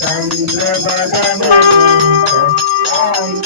चंद्र बदन ओम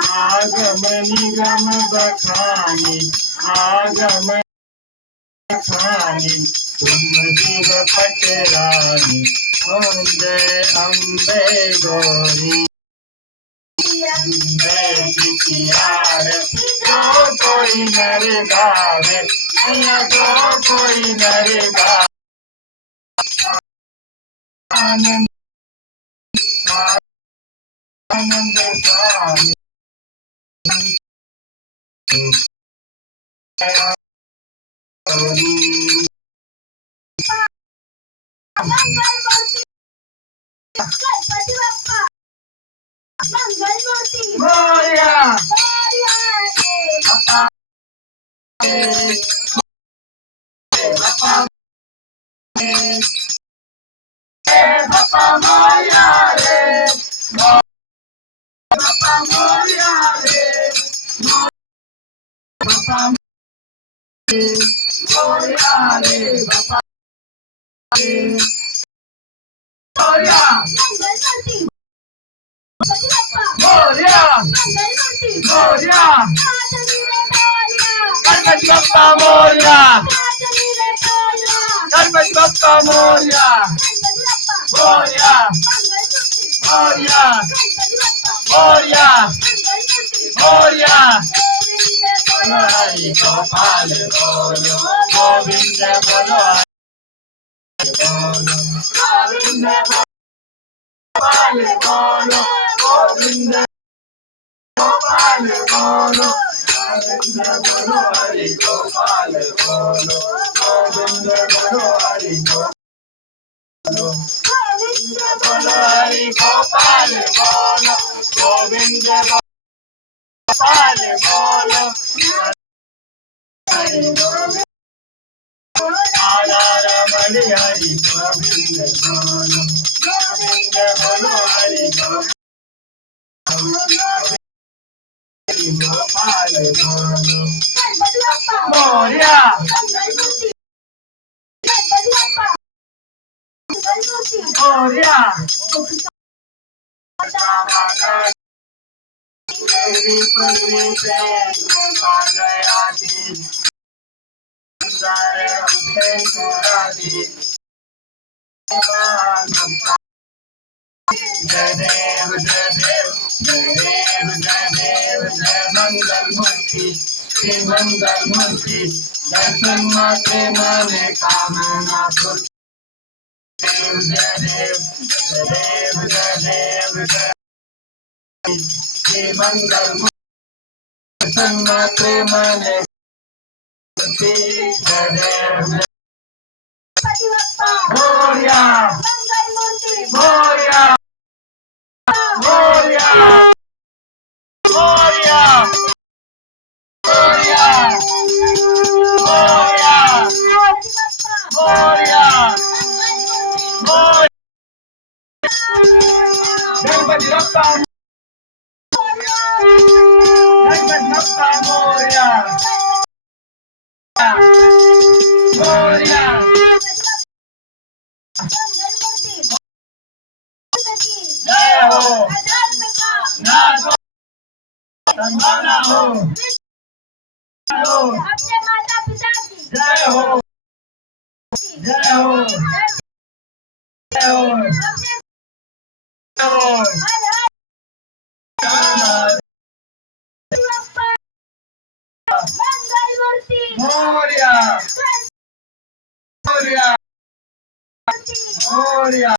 आगम निगम बखानी आगम खानी तुम शिव पटरानी ओम जय अम्बे गौरी अम्बे जो कोई नर गावे जो कोई नर गावे आनंद आनंद स्वामी मोरया बापा मोरया रे बापा मोरया रे बापा मोरया रे बापा मोरया मोरया मोरया गणपति बाप्पा मोरया गणपति बाप्पा मोरया मोरया मोरया मोरया मोरया हरि गोपाल बोलो गोविंद बोलो गोविंद गोपाल बोलो गोविंद गोपाल बोलो गोविंद बोलो हरि गोपाल बोलो गोविंद बोलो हरि गोपाल बोलो हरि गोपाल बोलो गोविंद गोपाल बोलो हरि गोविंद राधा रमण हरि गोविंद बोलो गोविंद बोलो हरि गोपाल बोलो मोरया मोरया पूर्वी पूर्वी प्रेम कृपा गया थी सुंदर प्रेम मुरारी जय देव जय देव जय देव जय देव जय मंगल मूर्ति श्री मंगल मूर्ति दर्शन माते माने कामना पूर्ति देव जय देव जय देव जय देव जय श्री मंगल मूर्ति दर्शन माते माने पूर्ति जय देव मोरया मोरया मोरया मोरया मोरया मोरया मोरया मोरया गणपति बप्पा मोरया मोरया जय हो नाथ संभावना हो अपने माता पिता की जय हो जय हो जय हो मंगलमूर्ति मोरया मोरया मोरया